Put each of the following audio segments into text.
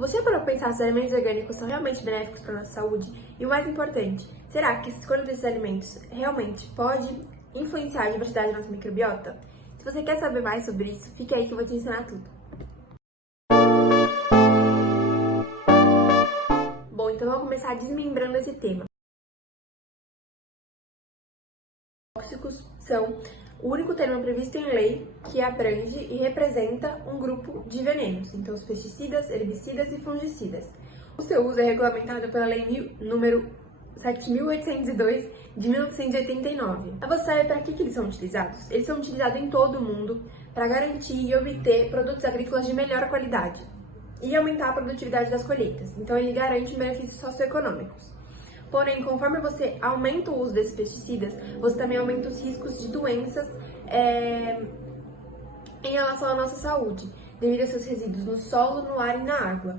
Você já parou para pensar se os alimentos orgânicos são realmente benéficos para a nossa saúde? E o mais importante, será que a escolha desses alimentos realmente pode influenciar a diversidade da nossa microbiota? Se você quer saber mais sobre isso, fique aí que eu vou te ensinar tudo. Bom, então vamos começar desmembrando esse tema. Tóxicos são o único termo previsto em lei que abrange e representa um grupo de venenos, então os pesticidas, herbicidas e fungicidas. O seu uso é regulamentado pela Lei número 7.802 de 1989. Mas você sabe para que eles são utilizados? Eles são utilizados em todo o mundo para garantir e obter produtos agrícolas de melhor qualidade e aumentar a produtividade das colheitas. Então ele garante benefícios socioeconômicos. Porém, conforme você aumenta o uso desses pesticidas, você também aumenta os riscos de doenças em relação à nossa saúde, devido aos seus resíduos no solo, no ar e na água.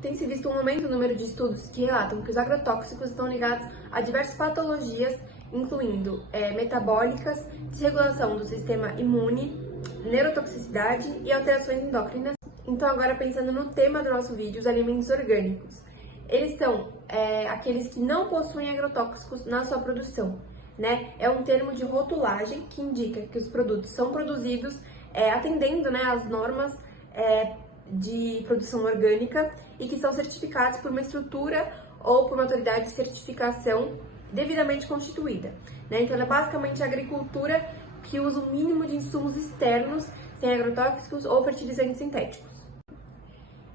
Tem-se visto um aumento no número de estudos que relatam que os agrotóxicos estão ligados a diversas patologias, incluindo metabólicas, desregulação do sistema imune, neurotoxicidade e alterações endócrinas. Então, agora pensando no tema do nosso vídeo, os alimentos orgânicos. Eles são aqueles que não possuem agrotóxicos na sua produção, né? É um termo de rotulagem que indica que os produtos são produzidos atendendo, né, às normas de produção orgânica e que são certificados por uma estrutura ou por uma autoridade de certificação devidamente constituída, né? Então, é basicamente a agricultura que usa o mínimo de insumos externos, sem agrotóxicos ou fertilizantes sintéticos.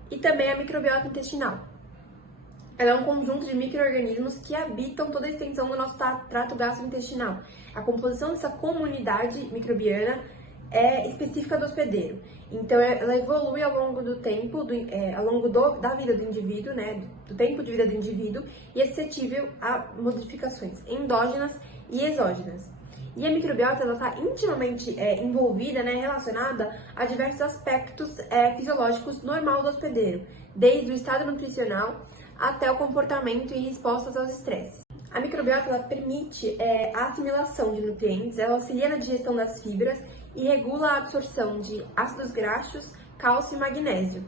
E também a microbiota intestinal. Ela é um conjunto de micro-organismos que habitam toda a extensão do nosso trato gastrointestinal. A composição dessa comunidade microbiana é específica do hospedeiro. Então, ela evolui ao longo do tempo, da vida do indivíduo, né, do tempo de vida do indivíduo, e é suscetível a modificações endógenas e exógenas. E a microbiota está intimamente envolvida, né, relacionada a diversos aspectos fisiológicos normais do hospedeiro, desde o estado nutricional até o comportamento e respostas aos estresses. A microbiota ela permite a assimilação de nutrientes, ela auxilia na digestão das fibras e regula a absorção de ácidos graxos, cálcio e magnésio.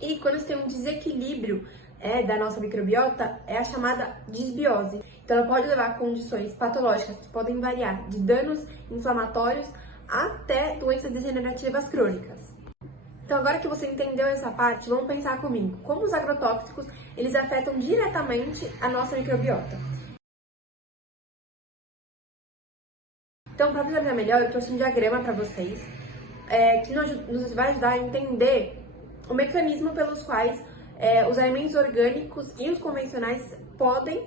E quando você tem um desequilíbrio da nossa microbiota, é a chamada disbiose. Então ela pode levar a condições patológicas que podem variar de danos inflamatórios até doenças degenerativas crônicas. Então, agora que você entendeu essa parte, vamos pensar comigo. Como os agrotóxicos, eles afetam diretamente a nossa microbiota. Então, para visualizar melhor, eu trouxe um diagrama para vocês, que nos vai ajudar a entender o mecanismo pelos quais os alimentos orgânicos e os convencionais podem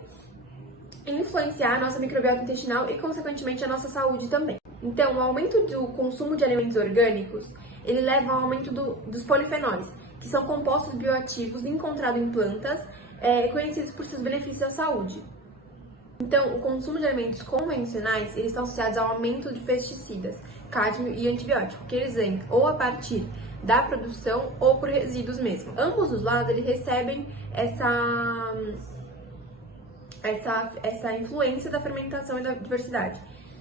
influenciar a nossa microbiota intestinal e, consequentemente, a nossa saúde também. Então, o aumento do consumo de alimentos orgânicos, ele leva ao aumento dos polifenóis, que são compostos bioativos encontrados em plantas, conhecidos por seus benefícios à saúde. Então, o consumo de alimentos convencionais, eles estão associados ao aumento de pesticidas, cádmio e antibiótico, que eles vêm ou a partir da produção ou por resíduos mesmo. Ambos os lados, eles recebem essa influência da fermentação e da diversidade.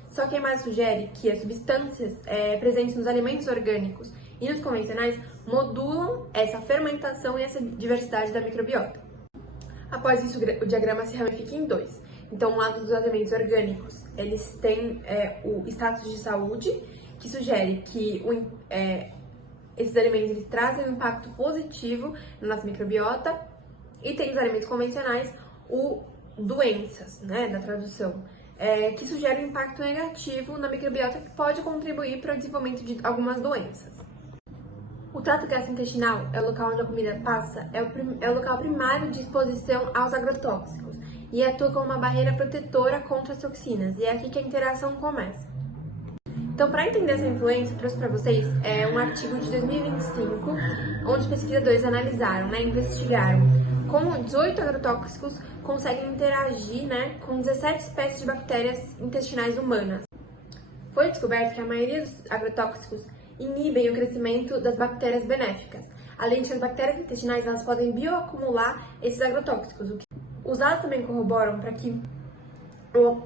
Só que a mais sugere que as substâncias presentes nos alimentos orgânicos e nos convencionais modulam essa fermentação e essa diversidade da microbiota. Após isso, o diagrama se ramifica em dois. Então, um lado dos alimentos orgânicos, eles têm o status de saúde, que sugere que esses alimentos eles trazem um impacto positivo na nossa microbiota, e tem os alimentos convencionais, doenças, né, na tradução, que sugere um impacto negativo na microbiota que pode contribuir para o desenvolvimento de algumas doenças. O trato gastrointestinal é o local onde a comida passa, é o local primário de exposição aos agrotóxicos e atua como uma barreira protetora contra as toxinas, e é aqui que a interação começa. Então, para entender essa influência, eu trouxe para vocês um artigo de 2025, onde pesquisadores analisaram, né, investigaram como 18 agrotóxicos conseguem interagir, né, com 17 espécies de bactérias intestinais humanas. Foi descoberto que a maioria dos agrotóxicos inibem o crescimento das bactérias benéficas, além de que as bactérias intestinais elas podem bioacumular esses agrotóxicos. Os dados também corroboram para que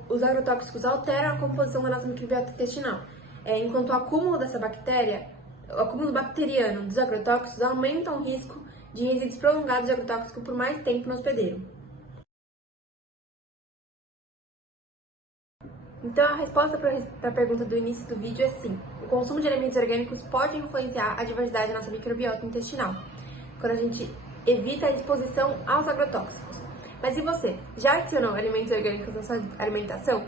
os agrotóxicos alteram a composição da nossa microbiota intestinal, enquanto o acúmulo dessa bactéria o acúmulo bacteriano dos agrotóxicos aumenta o risco de resíduos prolongados de agrotóxico por mais tempo no hospedeiro. Então, a resposta para a pergunta do início do vídeo é sim. O consumo de alimentos orgânicos pode influenciar a diversidade da nossa microbiota intestinal, quando a gente evita a exposição aos agrotóxicos. Mas e você? Já adicionou alimentos orgânicos na sua alimentação?